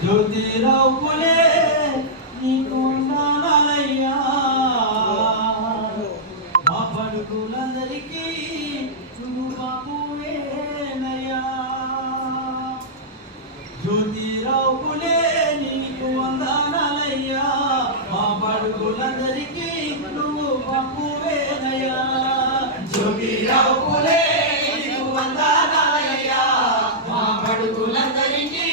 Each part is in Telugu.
జ్యోతిరావు పులే నీకు వందనాలయ్యా మా బడుగులందరికీ నువ్వు బాబువేనయ్యా జ్యోతిరావు పులే నీకు వందనాలయ్యా మా బడుగులందరికీ నువ్వు బాబువేనయ్యా జ్యోతిరావు పులే నీకు వందనాలయ్యా మా బడుగులందరికీ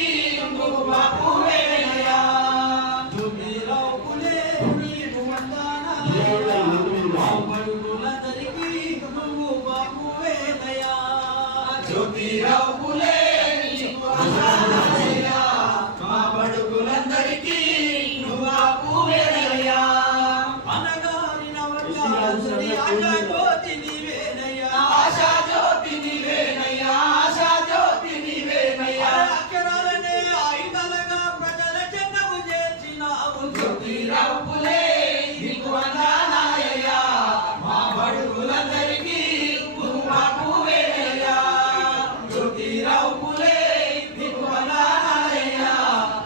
జ్యోతిరావు పులే నీకు వందనాలయ్యా మా బడుగులందరికీ నువ్వు బాబువేనయ్యా అనగారిన వర్గాలందరి ఆశా జ్యోతి నీవేనయ్యా ఆశా జ్యోతి నీవేనయ్యా ఆశా జ్యోతి నీవేనయ్యా అక్షరాలనే ఆయుధాలుగా ప్రజల చెన్నవు చేర్చినావు జ్యోతిరావు పులే నీకు వందనాలయ్యా మా బడుగులందరికీ నువ్వు బాబువేనయ్యా జ్యోతిరావు పులే నీకు వందనాలయ్యా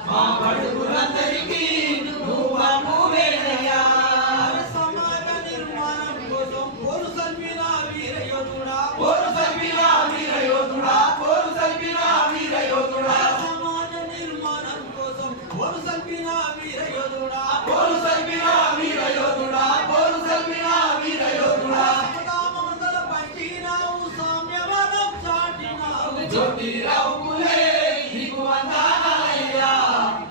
మా బడుగులందరికీ నువ్వు బాబువేనయ్యా సమాజ నిర్మాణం కోసం పోరు సల్పిన వీరయోధుడా పోరు సల్పిన వీరయోధుడా పోరు సల్పిన వీరయోధుడా సమాజ నిర్మాణం కోసం పోరు సల్పిన వీరయోధుడా పోరు సల్పిన వీరయోధుడా పోరు సల్పిన వీరయోధుడా సదామమందల పంచినావు సామ్యవాదం చాటినావు జ్యోతిరావు పులే నీకు వందనాలయ్యా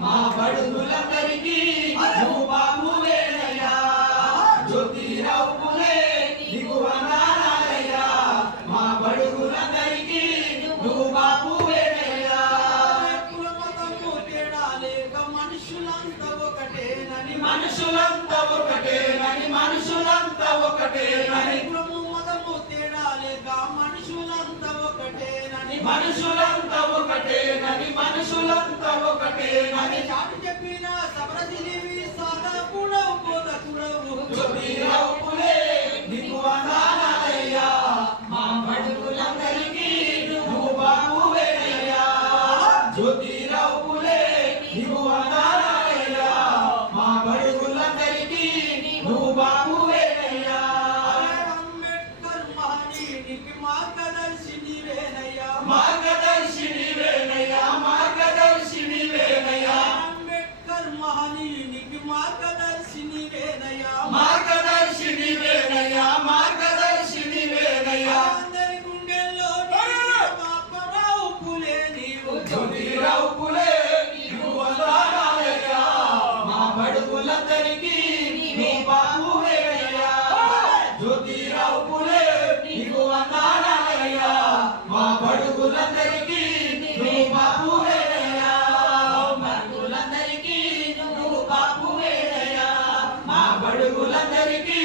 మా బడుగులందరికీ నువ్వు బాబువేనయ్యా జ్యోతిరావు పులే నీకు వందనాలయ్యా మా బడుగులందరికీ నువ్వు బాబువేనయ్యా కుల మతము తేడా లేక మనుషులంతా ఒకటేనని మనుషులంతా ఒకటేనని మనుషులంతా ఒకటేనని కులము మతము తేడా లేక మనుషులంతా ఒకటేనని మనుషులంతా ఒకటేనని మనుషులంతా ఒకటేనని చాటి చెప్పిన సమరశిలివి సాధకుడవు బోధకుడవు జ్యోతిరావు పులే నీకు వందనాలయ్యా మా బడుగులందరికీ నువ్వు బాబువేనయ్యా జ్యోతిరావు పులే నీకు వందనాలయ్యా మా బడుగులందరికీ నువ్వు బాబువేనయ్యా అంబేద్కర్ మహనీయునికి మార్గదర్శినివేనయ్యా మార్గదర్శినివేనయ్యా మార్గదర్శినివేనయ్యా అంబేద్కర్ మహనీయునికి మార్గదర్శినివేనయ్యా మార్గదర్శినివేనయ్యా మార్గదర్శినివేనయ్యా అందరి గుండెల్లో మహాత్మారావు పులే నీవు జ్యోతిరావు పులే నీకు వందనాలయ్యా మా బడుగులందరికీ నువ్వు బాబువేనయ్యా జ్యోతిరావు పులే నీకు వందనాలయ్యా మా బడుగులందరికీ నువ్వు బాబువేనయ్యా బడుగులందరికీ నువ్వు బాబువేనయ్యా మా బడుగులందరికీ